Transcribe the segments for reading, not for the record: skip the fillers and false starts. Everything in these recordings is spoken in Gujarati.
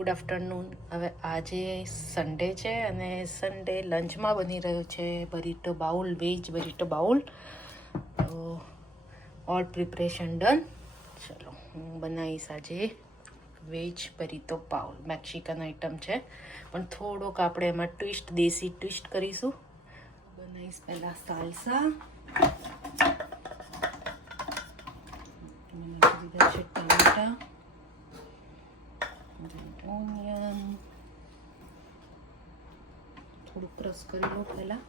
Good afternoon. હવે આજે સન્ડે છે અને સન્ડે લંચમાં બની રહ્યો છે burrito bowl, veg burrito bowl. તો ઓલ પ્રિપરેશન ડન. ચલો હું બનાવીશ આજે veg burrito bowl. Mexican item છે પણ થોડોક આપણે એમાં ટ્વિસ્ટ, દેશી ટ્વિસ્ટ કરીશું. બનાવીશ પહેલાં સાલસા. લીધા છે ટમેટા, ઓનિયન થોડું ક્રશ કરી લો પહેલાં.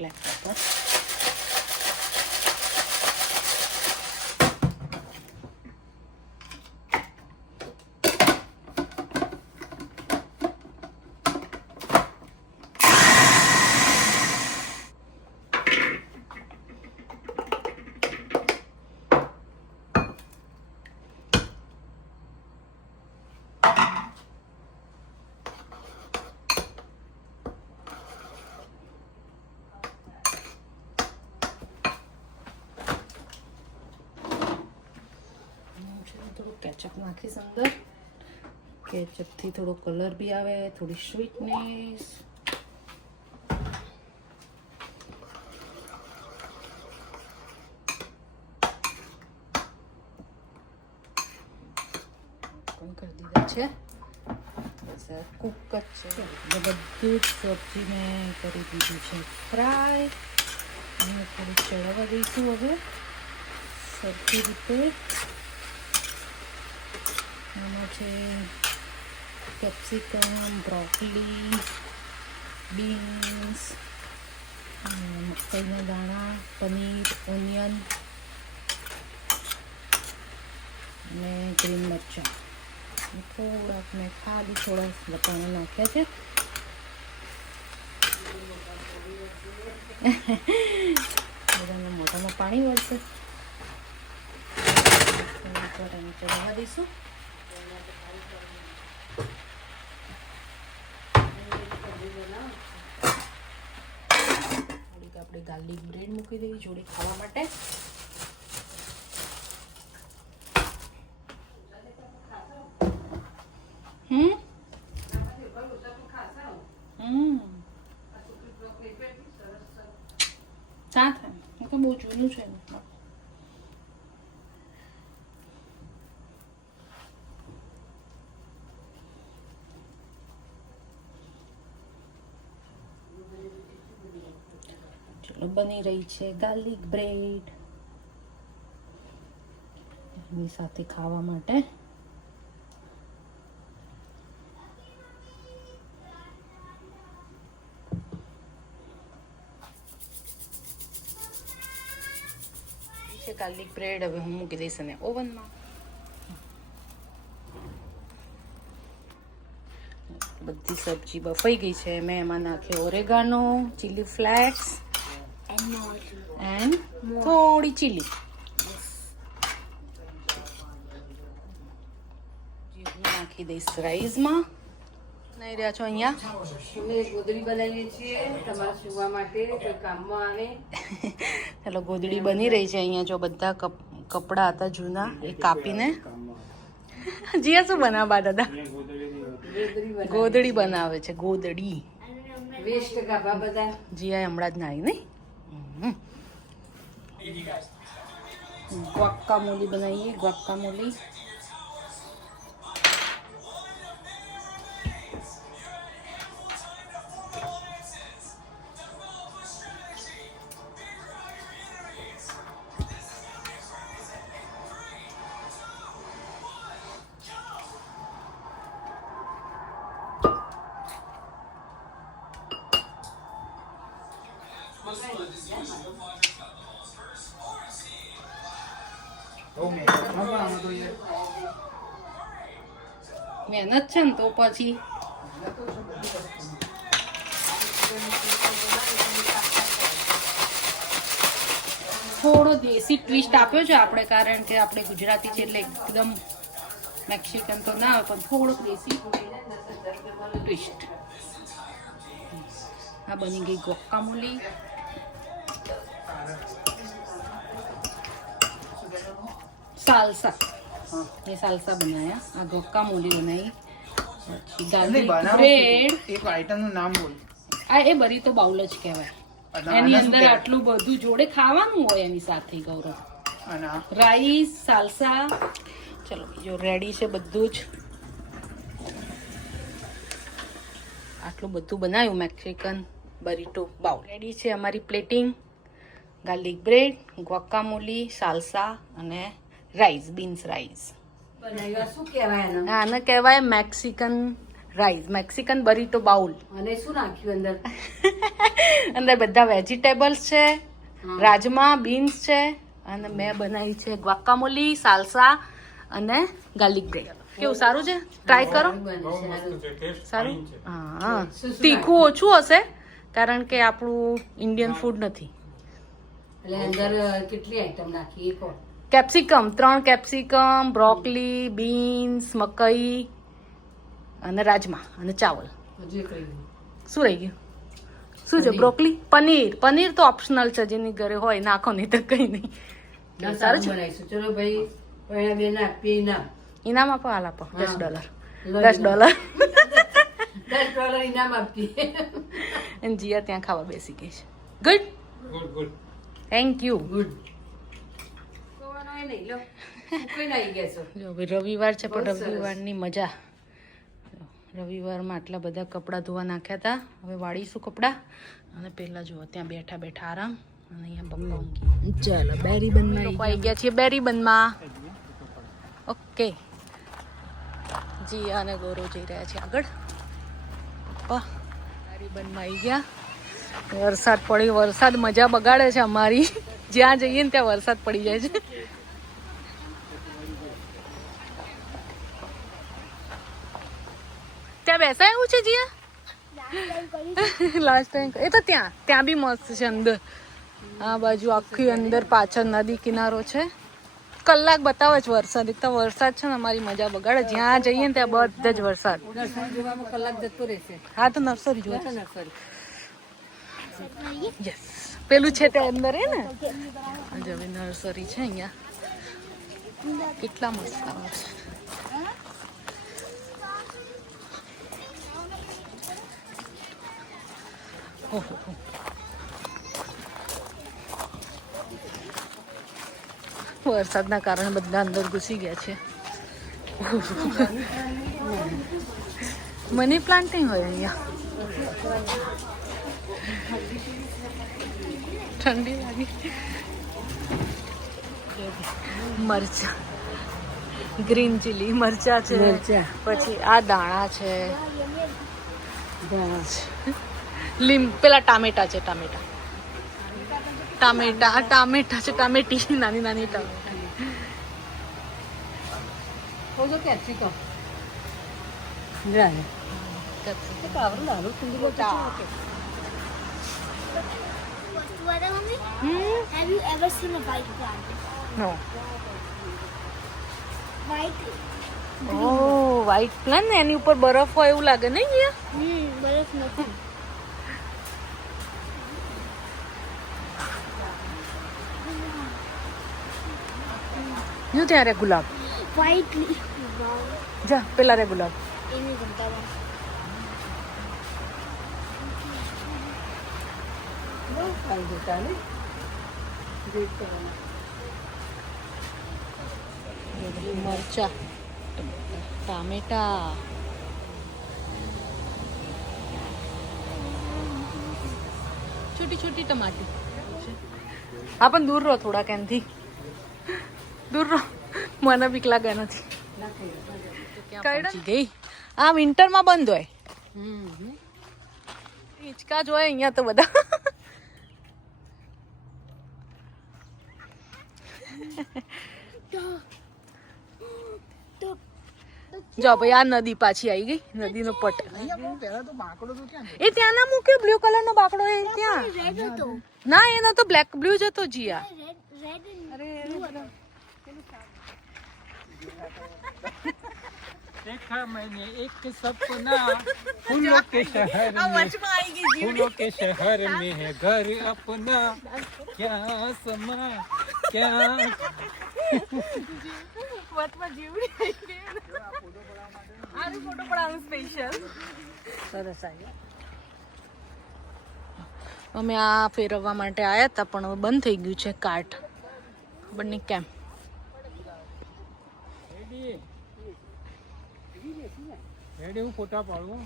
બ્લેક પેપર, થોડું કેચઅપ નાખીશ અંદર. કેચઅપથી થોડો કલર બી આવે, થોડી સ્વીટનેસ. પણ કરી દીધા છે, બસ કુક જ છે. બધું જ સબ્જી મેં કરી દીધું છે ફ્રાય. અને થોડું ચડાવવા દઈશું હવે સરખી રીતે. એમાં છે કેપ્સિકમ, બ્રોકોલી, બીન્સ, મકાઈના દાણા, પનીર, ઓનિયન અને ગ્રીન મરચાં. થોડાક મેં ખાલી થોડા લસણ નાખ્યા છે. બધાના મોઢામાં પાણી વળશે. ચલાવવા દઈશું. થોડીક આપણે ગાર્લિક બ્રેડ મૂકી દેવી જોડે ખાવા માટે. ક્યાં થાય? એ તો બહુ જૂનું છે. ચલો બની રહી છે ગાર્લિક બ્રેડ એની સાથે ખાવા માટે. ગાર્લિક બ્રેડ હવે હું મૂકી દઈશ અને ઓવનમાં. બધી સબ્જી બફાઈ ગઈ છે. મેં એમાં નાખ્યો ઓરેગાનો, ચીલી ફ્લેક્સ એન્ડ થોડી ચીલી. હું નાખી દઈશ રાઈસમાં. નહીં રહ્યા છો અહીંયા અમે ગોદડી બનાવીએ છીએ તમારા સુવા માટે, કોઈ કામમાં આવે. ચાલો ગોદડી બની રહી છે. અહીંયા જો બધા કપડાં હતા જૂના એ કાપીને. જીયા શું બનાવવા દાદા? ગોદડી બનાવે છે. ગોદડી વેસ્ટ ગાભા બધા. જીયા હમણાં જ નાઈ નહીં. ગ્વાકામોલી બનાવીએ. ગ્વાકામોલી મહેનત છે ને તો પછી થોડો દેશી ટ્વિસ્ટ આપ્યો છે આપણે, કારણ કે આપણે ગુજરાતી છે એટલે એકદમ મેક્સિકન તો ના હોય, પણ થોડોક દેશી ટ્વિસ્ટ. આ બની ગઈ ગોકામોલી. सालसा, ये सालसा बनाया. आ गुआकामोली बनाई. પછી ગાર્લિક બ્રેડ. એક આઈટમ નું નામ બોલ. આ એ બરીતો બાઉલ જ કહેવાય. એની અંદર આટલું બધું જોડે ખાવાનું હોય એની સાથે ગૌરવ. Rice, salsa. ચલો બીજો રેડી છે બધું જ. આટલું બધું બનાવ્યું મેક્સિકન બરીટો બાઉલ. રેડી છે અમારી પ્લેટિંગ. ગાર્લિક બ્રેડ, ગુઆકામોલી, સાલસા અને રાઈસ, બીન્સ રાઈસ. શું કહેવાય એને? આને કહેવાય Mexican rice, Mexican burrito bowl. અને શું નાખ્યું અંદર? અંદર બધા વેજીટેબલ્સ છે, રાજમા, બીન્સ છે, અને મેં બનાવી છે ગુઆકામોલી, સાલસા અને ગાર્લિક બ્રેડ. કેવું સારું છે? ટ્રાય કરો. સારું. હા, તીખું ઓછું હશે કારણ કે આપણું ઇન્ડિયન ફૂડ નથી. એટલે અંદર કેટલી આઈટમ નાખી એ કહો. કેપ્સિકમ, 3 કેપ્સિકમ, બ્રોકલી, બીન્સ, મકઈ અને રાજમા અને ચાવલ. હજુ એક રહી ગયું. શું રહી ગયું? શું છે? બ્રોકલી. પનીર. પનીર તો ઓપ્શનલ છે, જેની ઘરે હોય નાખો, નહીં તો કઈ નહીં. સારું બનાવીશું. ચલો ભાઈ, પહેલા બેન આપીએ ઇનામ. ઇનામ આપો, હાલ આપો. $10. $10 ઇનામ આપીએ. અને જીયા ત્યાં ખાવા બેસી ગઈ છે. Good good. Thank you. Good. નહીં લો, કોઈ નહીં ગેસો. જો ભાઈ રવિવાર છે, પણ રવિવારની મજા. રવિવારમાં આટલા બધા કપડાં ધોવા નાખ્યા હતા. હવે વાળીશું કપડાં. અને પહેલા જુઓ ત્યાં બેઠા બેઠા આરામ. અને અહીંયા બમ્બા ઊંઘી. ચાલો બેરી બનમાં આવી ગયા છીએ. બેરી બનમાં. ઓકે. જીયા અને ગૌરવ જઈ રહ્યા છે આગળ. પપ્પા બેરી બનમાં આવી ગયા. વરસાદ પડી. વરસાદ મજા બગાડે છે અમારી. જ્યાં જઈએ ને ત્યાં વરસાદ પડી જાય છે. ત્યાં બેસાય એવું છે જીયા? લાસ્ટ ટાઈમ એ તો ત્યાં બી મસ્ત છે અંદર. આ બાજુ આખી અંદર પાછળ નદી કિનારો છે. કલાક બતાવે છે વરસાદ. એક તો વરસાદ છે ને અમારી મજા બગાડે. જ્યાં જઈએ ને ત્યાં બધા જ વરસાદ. નર્સરી જોવામાં કલાક જતો રહેશે. હા તો નર્સરી જોવા. નર્સરી યસ, પેલું છે તે અંદર હે ને. આજે હવે નર્સરી છે અહીંયા. કેટલા મસ્ત આવે છે. વરસાદના કારણે બધા અંદર ઘૂસી ગયા છે. મની પ્લાન્ટિંગ હોય અહીંયા. ઠંડી લાગી. મરચા, ગ્રીન ચીલી મરચા છે. પછી આ દાણા છે. પેલા ટામેટા છે. ટામેટા છે. ટામેટી નાની નાની ટામેટા. Capsicum. Have you ever seen a white plant? No. White. Oh, white plant ને એની ઉપર બરફ હોય એવું લાગે ને અહીંયા. બરફ નથી. જો ત્યાં રે ગુલાબ. White. જા પેલા રે ગુલાબ. એની ગમતા મરચા, ટામેટા. છોટી છોટી ટમાટી. હા પણ દૂર રહો થોડાક એનથી. દૂર રહો, મને બીક લાગે નથી. પહોંચી ગઈ. આ વિન્ટરમાં બંધ હોય. હિંચકા જ હોય અહીંયા તો બધા. જો ભાઈ આ નદી પાછી આવી ગઈ, નદીનો પટ. પહેલા તો બાકડો તો ક્યાં એ ત્યાં ના મૂક્યો બ્લુ કલર નો બાકડો એ ત્યાં. રેડ હતો. ના એનો તો બ્લેક બ્લુ જ હતો જીયા. રેડ देखा मैंने एक सपना फूलों के शहर में, फूलों के शहर में है घर अपना, क्या समा क्या અમે આ ફેરવવા માટે આવ્યા હતા પણ હવે બંધ થઈ ગયું છે કાર્ટ, ખબર નહીં કેમ. રેડી હું ફોટા પાડું.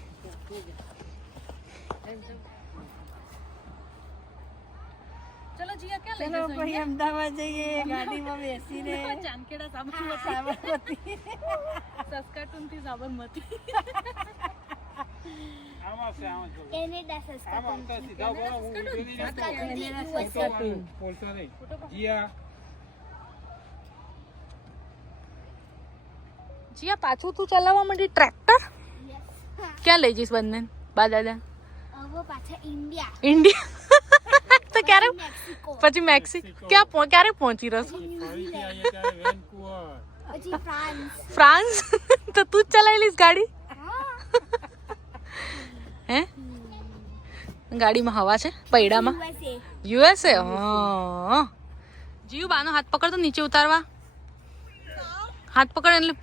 ચલો જીયા ક્યાં લઈ ચલો ભાઈ અમદાવાદ જઈએ ગાડીમાં બેસીને. ચાંદખેડા સાબરમતી, સસ્કાટુન થી સાબરમતી. કેનેડા સસ્તા. જીયા પાછું તું ચલાવવા માંડી ટ્રેક્ટર? ક્યાં લઈ જઈશ બંને બા દાદા? હવે પાછા ઇન્ડિયા. ઇન્ડિયા તો ક્યારે મેક્સિકો. પછી મેક્સિકો ક્યારે પહોંચી રહેશું? પછી ફ્રાન્સ. ફ્રાન્સ તો તું જ ચલાવી લઈશ ગાડી? હે ગાડીમાં હવા છે પૈડામાં? USA. યુએસએ. હા જીવ બાનો હાથ પકડ તો નીચે ઉતારવા. હાથ પકડ એટલે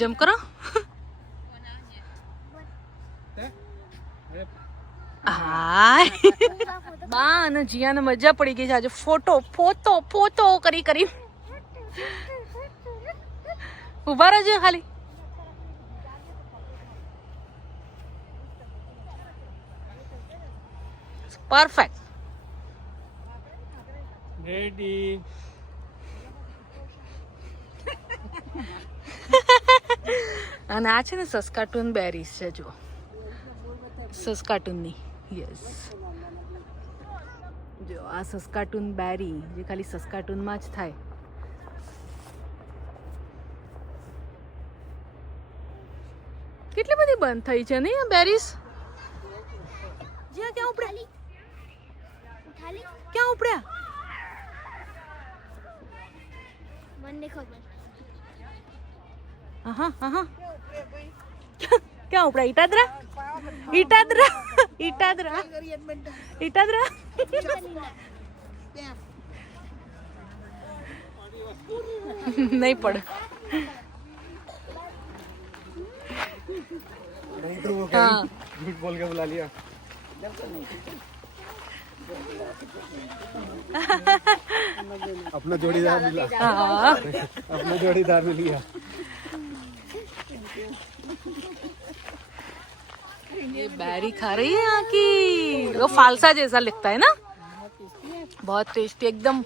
જમ કરો. હાય બા અને જીયાને મજા પડી ગઈ છે આજે ફોટો ફોટો ફોટો કરી કરી. ઉભા રહેજો ખાલી. પરફેક્ટ. રેડી. અને આ છે ને સસ્કાટુન બેરીઝ છે, જો સસ્કાટુનની. યસ જો આ સસ્કાટુન બેરી જે ખાલી સસ્કાટુનમાં જ થાય. કેટલી બધી બંધ થઈ છે નહીં આ બેરીઝ? જ્યાં ક્યાં ઉપડ્યા? ઉઠાલી ક્યાં ઉપડ્યા? મને ખબર. હા હા ક્યાં ઉપડ્યા? ઈટાદરા ઈટાદરા ઈટાદરા ઈટાદરા. નહીં પડે. हाँ झूठ बोल के बुला लिया. अपना जोड़ीदार मिला. हाँ अपना जोड़ीदार मिल गया. ये बैरी खा रही है यहाँ की. वो फालसा जैसा लगता है ना, बहुत टेस्टी एकदम.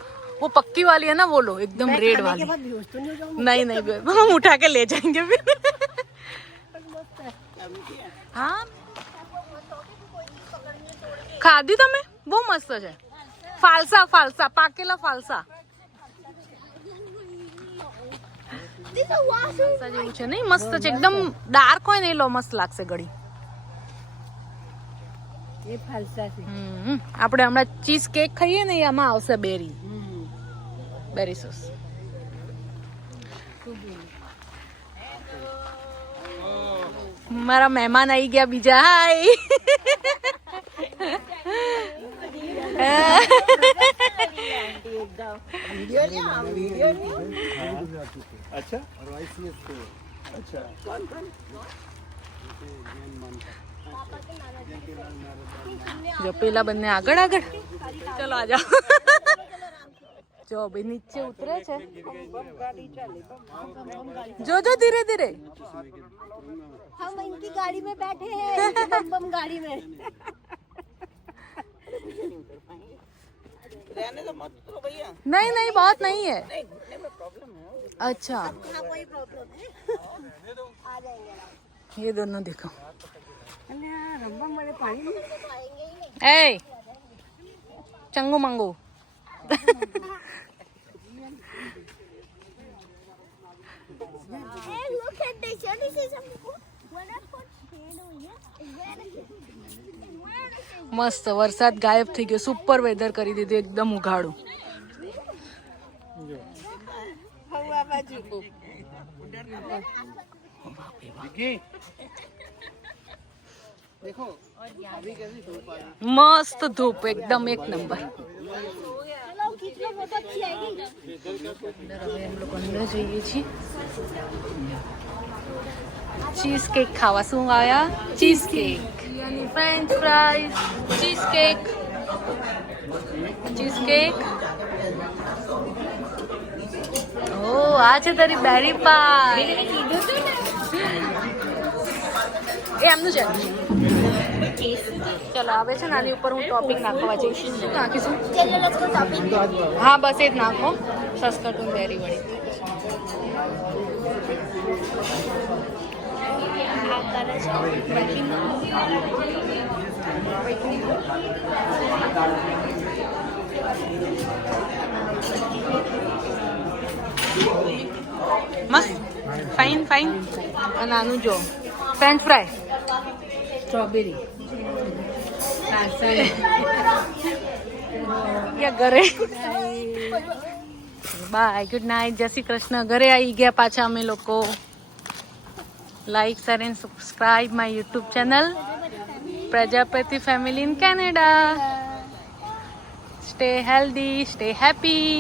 वो पक्की वाली है ना, वो लो एकदम रेड वाली. नहीं नहीं हम उठा के ले जाएंगे फिर. हाँ ખાધી તમે? બહુ મસ્ત છે. ફાલસા ફાલસા પાકેલા ફાલસા જેવું છે નહીં? મસ્ત છે એકદમ. ડાર્ક હોય ને એ લો મસ્ત લાગશે ઘડી. એ ફાલસા છે. આપણે હમણાં ચીઝ કેક ખાઈએ ને એમાં આવશે બેરી બેરી સોસ. મારા મહેમાન આવી ગયા બીજા. હાય अच्छा और ICS को अच्छा જો પેલા બંને આગળ આગળ. ચલો આ જાઓ. જો ભાઈ નીચે ઉતરે છે. જોજો ધીરે ધીરે. हम इनकी गाड़ी में बैठे हैं, बम बम गाड़ी में. नहीं नहीं बहुत नहीं है. अच्छा कोई प्रॉब्लम है, आ जाएंगे. ये दोनों देखो. અને આ રમવા મળે પાણી. ए ચંગુ મંગુ. Hey, look at this. Can you see something? When I put shade over here, it vanishes. મસ્ત વરસાદ ગાયબ થઈ ગયો. સુપર વેધર કરી દીધું એકદમ ઉઘાડું. મસ્ત ધૂપ એકદમ એક નંબર. चलो खींच लो फोटो अच्छी आएगी. હવે એમ લોકો અંદર જઈએ છીએ. ચીઝ કેક ખાવા. શું આવ્યા? Cheese cake, French fries, cheese cake, cheese cake. ઓ આ છે તારી બેરી પાઈ. એ એમનું છે. ચલો આવે છે ને આની ઉપર હું ટોપિંગ નાખવા જઈશ. શું નાખીશું? चलो let's go shopping. હા બસ એ જ નાખો. સસ્કટું બેરી વળી. મસ્ત ફાઇન ફાઇન. અને આનું જો ફ્રેન્ચ ફ્રાય, સ્ટ્રોબેરી ઘરે. બાય, ગુડ નાઇટ, જય શ્રી કૃષ્ણ. ઘરે આવી ગયા પાછા અમે લોકો. Like, share and subscribe my YouTube channel Prajapati family in Canada. Stay healthy, stay happy.